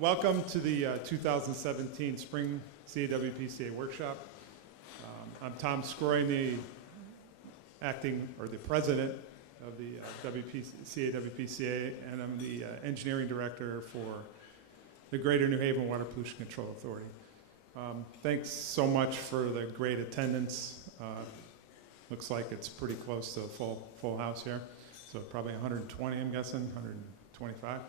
Welcome to the 2017 Spring CAWPCA Workshop. I'm Tom Sgroi, the president of the CAWPCA, and I'm the engineering director for the Greater New Haven Water Pollution Control Authority. Thanks so much for the great attendance. Looks like it's pretty close to a full house here, so probably 120, I'm guessing, 125.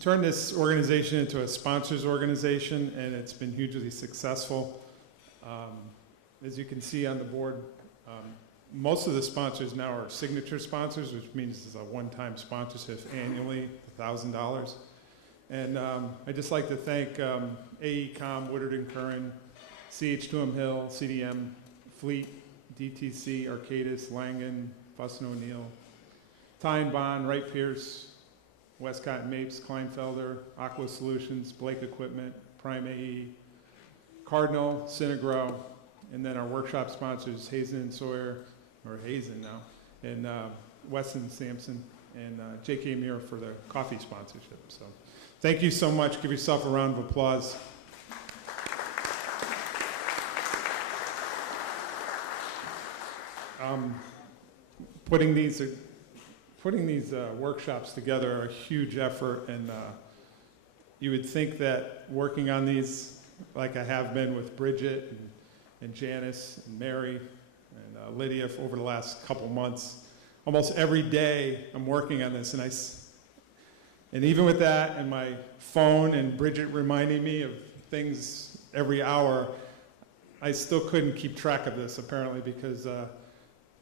Turned this organization into a sponsors organization, and it's been hugely successful. As you can see on the board, most of the sponsors now are signature sponsors, which means it's a one-time sponsorship annually, $1,000. And I'd just like to thank AECOM, Woodard & Curran, CH2M Hill, CDM, Fleet, DTC, Arcadis, Langen, Fuss & O'Neill, Tyne Bond, Wright Pierce, Westcott & Mapes, Kleinfelder, Aqua Solutions, Blake Equipment, Prime AE, Cardinal, Synagro, and then our workshop sponsors, Hazen & Sawyer, or Hazen now, and Weston Sampson, and J.K. Muir for the coffee sponsorship. So thank you so much. Give yourself a round of applause. Putting these workshops together are a huge effort, and you would think that working on these, like I have been with Bridget and Janice and Mary and Lydia over the last couple months, almost every day I'm working on this, and even with that and my phone and Bridget reminding me of things every hour, I still couldn't keep track of this apparently because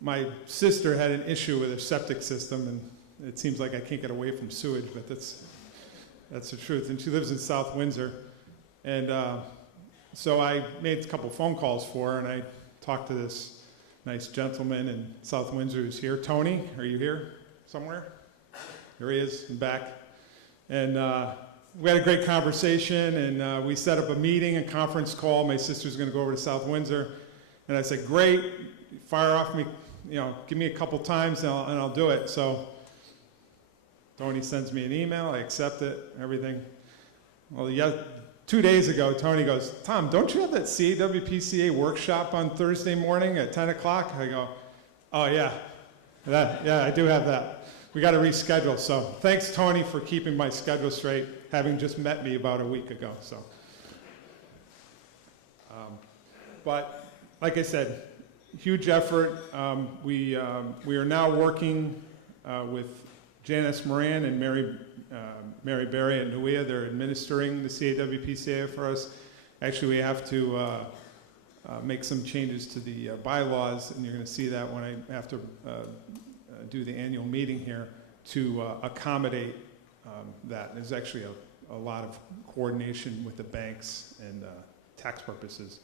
my sister had an issue with her septic system, and it seems like I can't get away from sewage, but that's the truth. And she lives in South Windsor. And so I made a couple phone calls for her, and I talked to this nice gentleman in South Windsor who's here. Tony, are you here somewhere? Here he is, in back. And we had a great conversation, and we set up a meeting, a conference call. My sister's going to go over to South Windsor. And I said, great, fire off me. Give me a couple times and I'll do it. So Tony sends me an email, I accept it, everything. Well, 2 days ago, Tony goes, Tom, don't you have that CAWPCA workshop on Thursday morning at 10 o'clock? I go, oh yeah, I do have that. We got to reschedule. So thanks, Tony, for keeping my schedule straight, having just met me about a week ago. So, but like I said, huge effort. We are now working with Janice Moran and Mary Berry at NUIA. They're administering the CAWPCA for us. Actually, we have to make some changes to the bylaws, and you're going to see that when I have to do the annual meeting here to accommodate that. There's actually a lot of coordination with the banks and tax purposes.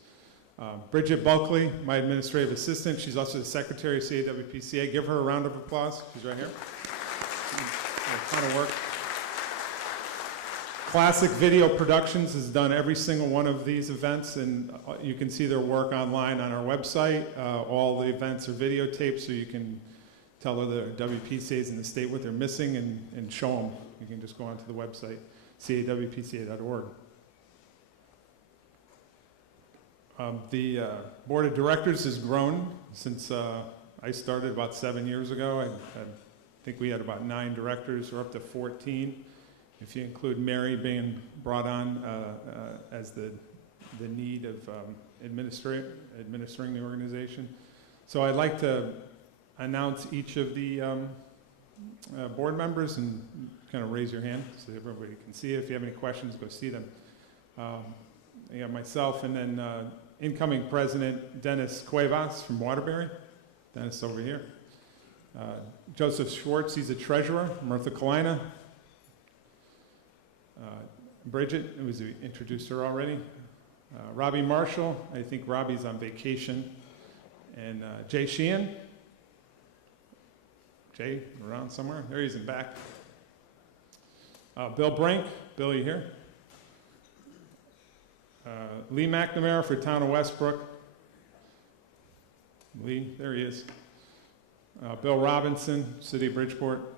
Bridget Bulkley, my administrative assistant. She's also the secretary of CAWPCA. Give her a round of applause. She's right here. A ton of work. Classic Video Productions has done every single one of these events, and you can see their work online on our website. All the events are videotaped, so you can tell other WPCAs in the state what they're missing and show them. You can just go onto the website, cawpca.org. The board of directors has grown since I started about 7 years ago. I think we had about 9 directors. We're up to 14. If you include Mary being brought on as the need of administering the organization. So I'd like to announce each of the board members and kind of raise your hand so everybody can see it. If you have any questions, go see them. You got myself, and then incoming president Dennis Cuevas from Waterbury. Dennis over here. Joseph Schwartz, he's a treasurer. Martha Kalina. Bridget, who was introduced her already. Robbie Marshall, I think Robbie's on vacation. And Jay Sheehan. Jay, around somewhere? There he is in back. Bill Brink. Bill, you here? Lee McNamara for Town of Westbrook. Lee, there he is. Bill Robinson, City of Bridgeport.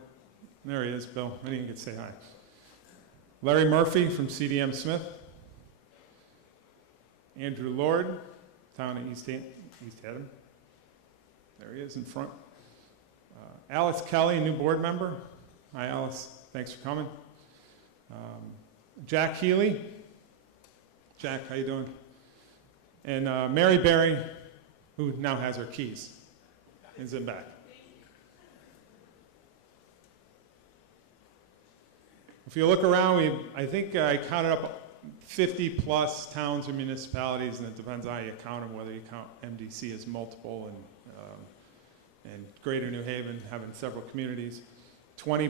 There he is, Bill. I didn't get to say Larry Murphy from CDM Smith. Andrew Lord, town of East Haddam. There he is in front. Alice Kelly, a new board member. Hi, Alice. Thanks for coming. Jack Healy. Jack, how you doing? And Mary Berry, who now has her keys, is in back. If you look around, I think I counted up 50 plus towns or municipalities, and it depends on how you count them, whether you count MDC as multiple and Greater New Haven having several communities. We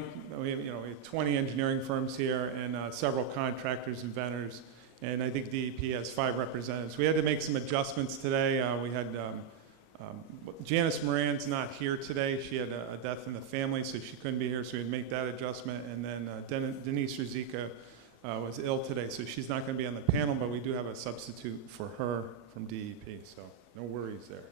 have 20 engineering firms here and several contractors and vendors, and I think DEP has 5 representatives. We had to make some adjustments today. We had Janice Moran's not here today. She had a death in the family, so she couldn't be here, so we had to make that adjustment. And then Denise Ruzicka was ill today, so she's not going to be on the panel, but we do have a substitute for her from DEP, so no worries there.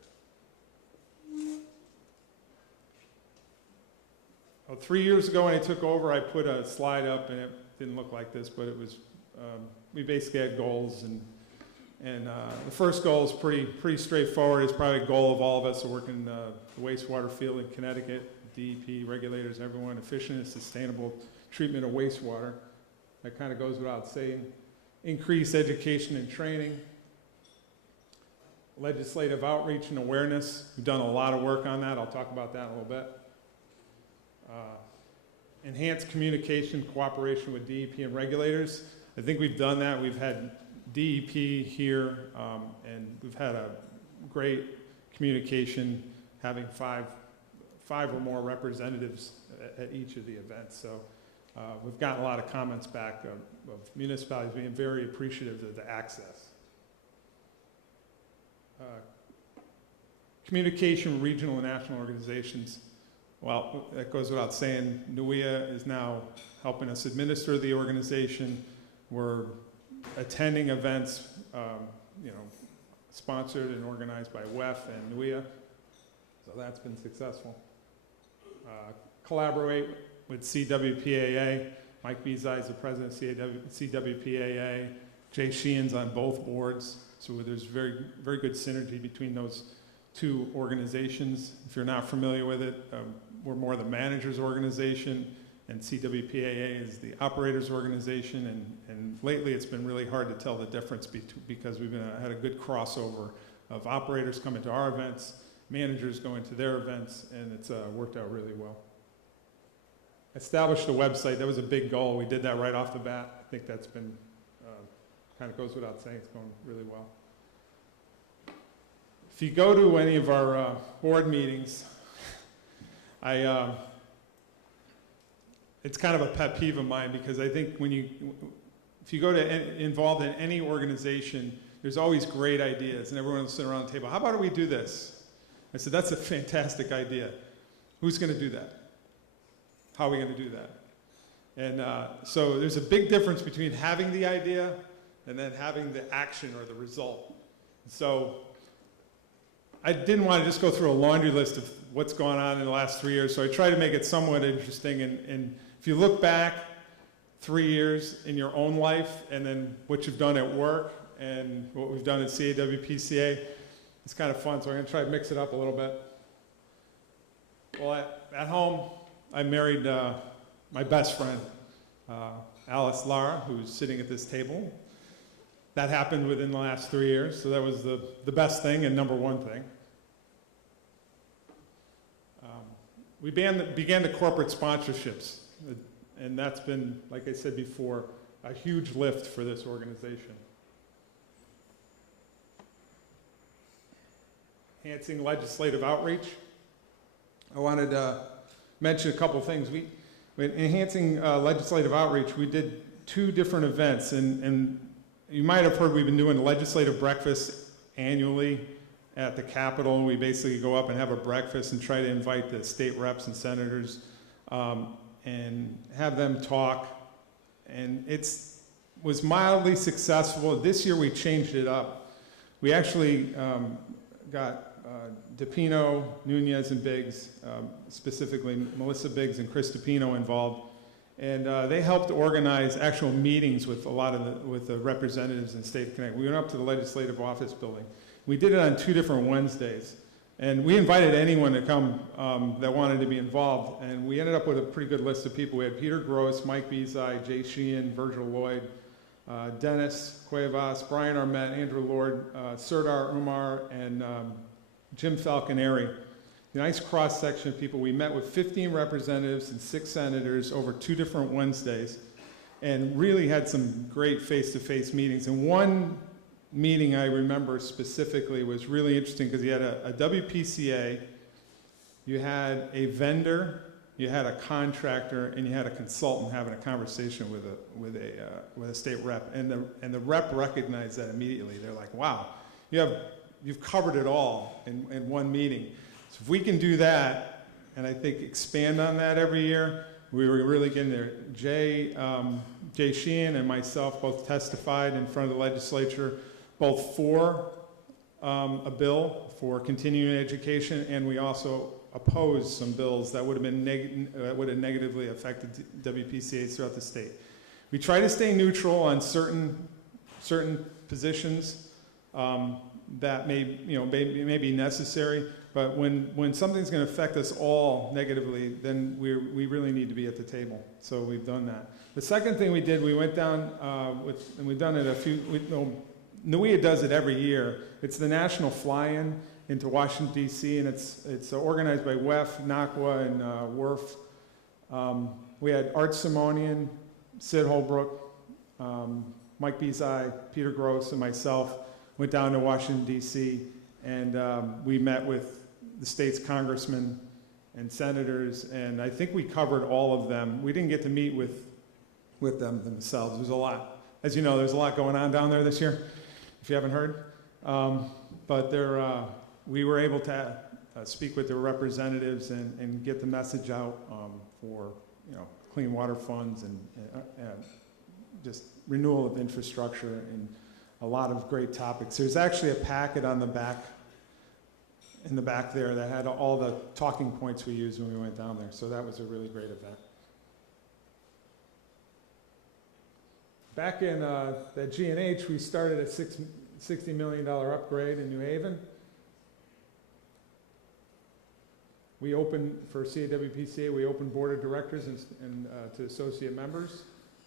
3 years ago when I took over, I put a slide up, and it didn't look like this, but it was, we basically had goals, and the first goal is pretty straightforward. It's probably a goal of all of us who work in the wastewater field in Connecticut, DEP, regulators, everyone, efficient and sustainable treatment of wastewater. That kind of goes without saying. Increase education and training. Legislative outreach and awareness. We've done a lot of work on that. I'll talk about that in a little bit. Enhanced communication, cooperation with DEP and regulators. I think we've done that. We've had DEP here, and we've had a great communication, having five or more representatives at each of the events. So we've gotten a lot of comments back of municipalities being very appreciative of the access. Communication with regional and national organizations. Well, that goes without saying. NUIA is now helping us administer the organization. We're attending events, sponsored and organized by WEF and NUIA, so that's been successful. Collaborate with CWPAA. Mike Bezai is the president of CWPAA. Jay Sheehan's on both boards, so there's very, very good synergy between those two organizations. If you're not familiar with it, we're more the managers organization, and CWPAA is the operators organization, and lately it's been really hard to tell the difference because we've had a good crossover of operators coming to our events, managers going to their events, and it's worked out really well. Established a website. That was a big goal. We did that right off the bat. I think that's been, kind of goes without saying, it's going really well. If you go to any of our board meetings, it's kind of a pet peeve of mine, because I think if you go to involved in any organization, there's always great ideas, and everyone will sit around the table. How about we do this? I said, that's a fantastic idea. Who's going to do that? How are we going to do that? And so there's a big difference between having the idea and then having the action or the result. So I didn't want to just go through a laundry list of what's gone on in the last 3 years, so I tried to make it somewhat interesting. And if you look back 3 years in your own life, and then what you've done at work and what we've done at CAWPCA, it's kind of fun, so I'm going to try to mix it up a little bit. Well, at home, I married my best friend, Alice Lara, who's sitting at this table. That happened within the last 3 years, so that was the best thing and number one thing. We began the corporate sponsorships, and that's been, like I said before, a huge lift for this organization. Enhancing legislative outreach. I wanted to mention a couple things. Enhancing legislative outreach, we did 2 different events, and you might have heard we've been doing legislative breakfast annually at the Capitol. We basically go up and have a breakfast and try to invite the state reps and senators and have them talk. And it was mildly successful. This year we changed it up. We actually got DePino, Nunez, and Biggs, specifically Melissa Biggs and Chris DePino involved. And they helped organize actual meetings with a lot of with the representatives in the state of Connecticut. We went up to the Legislative Office Building. We did it on 2 different Wednesdays. And we invited anyone to come that wanted to be involved. And we ended up with a pretty good list of people. We had Peter Gross, Mike Bezai, Jay Sheehan, Virgil Lloyd, Dennis Cuevas, Brian Armett, Andrew Lord, Serdar Umar, and Jim Falconeri. A nice cross-section of people. We met with 15 representatives and 6 senators over 2 different Wednesdays and really had some great face-to-face meetings. And one meeting I remember specifically was really interesting because you had a WPCA, you had a vendor, you had a contractor, and you had a consultant having a conversation with a state rep. And the rep recognized that immediately. They're like, wow, you've covered it all in one meeting. So if we can do that, and I think expand on that every year, we were really getting there. Jay Sheehan and myself both testified in front of the legislature, both for a bill for continuing education, and we also opposed some bills that would have been negatively affected WPCAs throughout the state. We try to stay neutral on certain positions that may be necessary. But when something's going to affect us all negatively, then we really need to be at the table. So we've done that. The second thing we did, we went down and we've done it a few. NUIA does it every year. It's the national fly-in into Washington D.C. and it's organized by WEF, NACWA, and WERF. We had Art Simonian, Sid Holbrook, Mike Bezai, Peter Gross, and myself went down to Washington D.C. and we met with the state's congressmen and senators, and I think we covered all of them. We didn't get to meet with them themselves. There's a lot. As you know, there's a lot going on down there this year, if you haven't heard. But we were able to speak with their representatives and get the message out for clean water funds and just renewal of infrastructure and a lot of great topics. There's actually a packet on the back, in the back there, that had all the talking points we used when we went down there. So that was a really great event. Back in that G&H, we started a $60 million upgrade in New Haven. We opened, for CAWPCA, we opened board of directors and to associate members.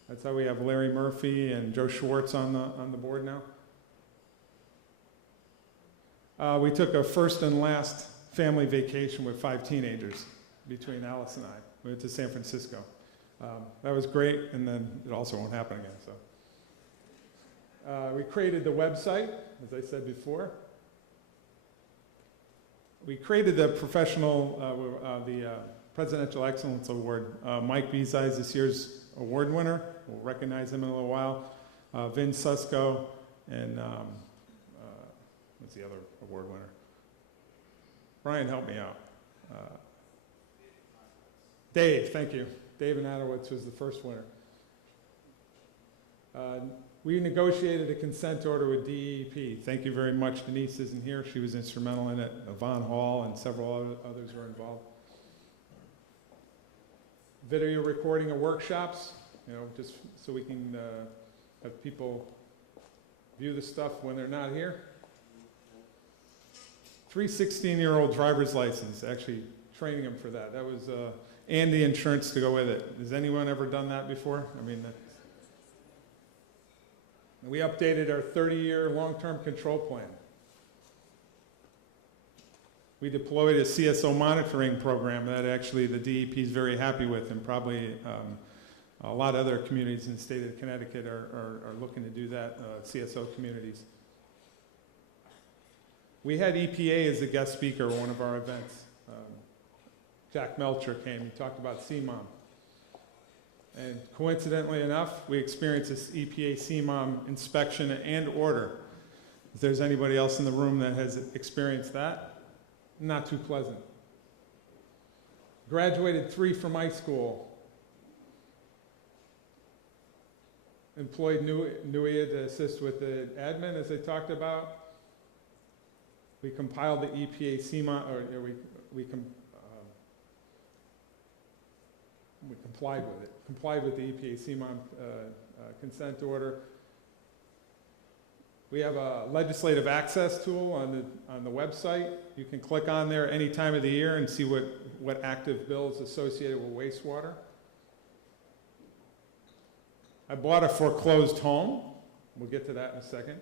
That's how we have Larry Murphy and Joe Schwartz on the board now. We took a first and last family vacation with 5 teenagers between Alice and I. We went to San Francisco. That was great, and then it also won't happen again. So we created the website, as I said before. We created the Presidential Excellence Award. Mike Bezai is this year's award winner. We'll recognize him in a little while. Vin Susko and what's the other award winner? Brian, help me out. Dave, thank you. Dave Anatowicz was the first winner. We negotiated a consent order with DEP. Thank you very much. Denise isn't here. She was instrumental in it. Yvonne Hall and several others were involved. Video recording of workshops, just so we can have people view the stuff when they're not here. 3 16-year-old driver's license, actually training them for that. That was, and the insurance to go with it. Has anyone ever done that before? I mean, we updated our 30-year long-term control plan. We deployed a CSO monitoring program that actually the DEP is very happy with, and probably a lot of other communities in the state of Connecticut are looking to do that, CSO communities. We had EPA as a guest speaker at one of our events. Jack Melcher came, he talked about CMOM. And coincidentally enough, we experienced this EPA CMOM inspection and order. If there's anybody else in the room that has experienced that, not too pleasant. Graduated 3 from high school. Employed NUIA to assist with the admin, as I talked about. We compiled the EPA CMOM, we complied with it. Complied with the EPA CMOM consent order. We have a legislative access tool on the website. You can click on there any time of the year and see what active bills associated with wastewater. I bought a foreclosed home. We'll get to that in a second.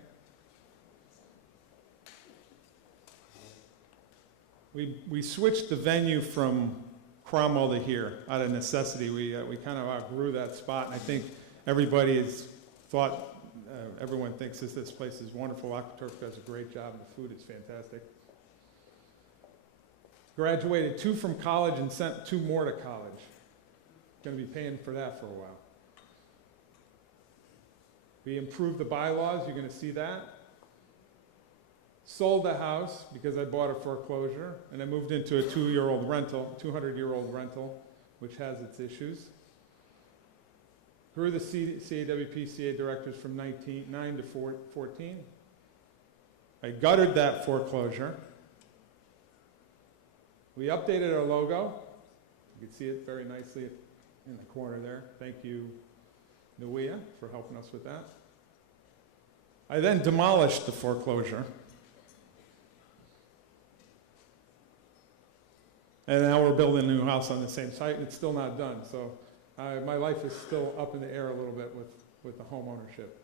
We switched the venue from Cromwell to here out of necessity. We kind of outgrew that spot, and I think everybody has thought, everyone thinks this place is wonderful. CAWPCA does a great job, and the food is fantastic. Graduated 2 from college and sent 2 more to college. Going to be paying for that for a while. We improved the bylaws, you're going to see that. Sold the house because I bought a foreclosure, and I moved into a 200-year-old rental, which has its issues. Grew the CAWPCA directors from 9 to 14. I gutted that foreclosure. We updated our logo. You can see it very nicely in the corner there. Thank you, Nuia, for helping us with that. I then demolished the foreclosure. And now we're building a new house on the same site, and it's still not done. So my life is still up in the air a little bit with the home ownership.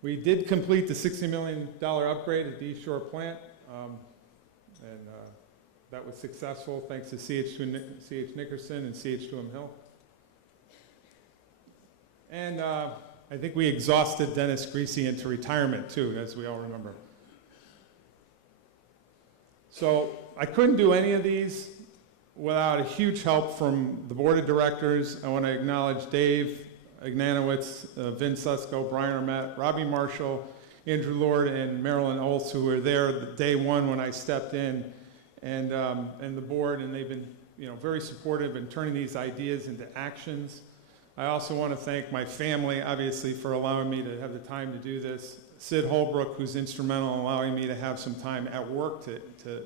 We did complete the $60 million upgrade at the East Shore plant, and that was successful thanks to CH Nickerson and CH2M Hill. And I think we exhausted Dennis Greasy into retirement too, as we all remember. So I couldn't do any of these without a huge help from the board of directors. I want to acknowledge Dave Ignanowicz, Vin Susko, Brian Armett, Robbie Marshall, Andrew Lord, and Marilyn Olds, who were there day one when I stepped in, and the board, and they've been very supportive in turning these ideas into actions. I also want to thank my family, obviously, for allowing me to have the time to do this. Sid Holbrook, who's instrumental in allowing me to have some time at work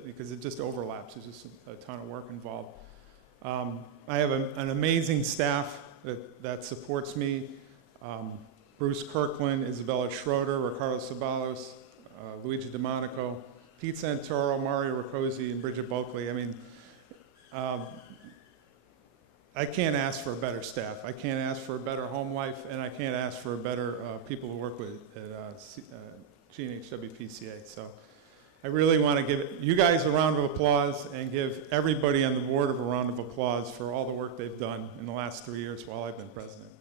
because it just overlaps. There's just a ton of work involved. I have an amazing staff that supports me. Bruce Kirkland, Isabella Schroeder, Ricardo Sabalos, Luigi DeMonico, Pete Santoro, Mario Riccosi, and Bridget Bulkley. I mean, I can't ask for a better staff. I can't ask for a better home life, and I can't ask for a better people to work with at GNHWPCA. So I really want to give you guys a round of applause and give everybody on the board a round of applause for all the work they've done in the last 3 years while I've been president.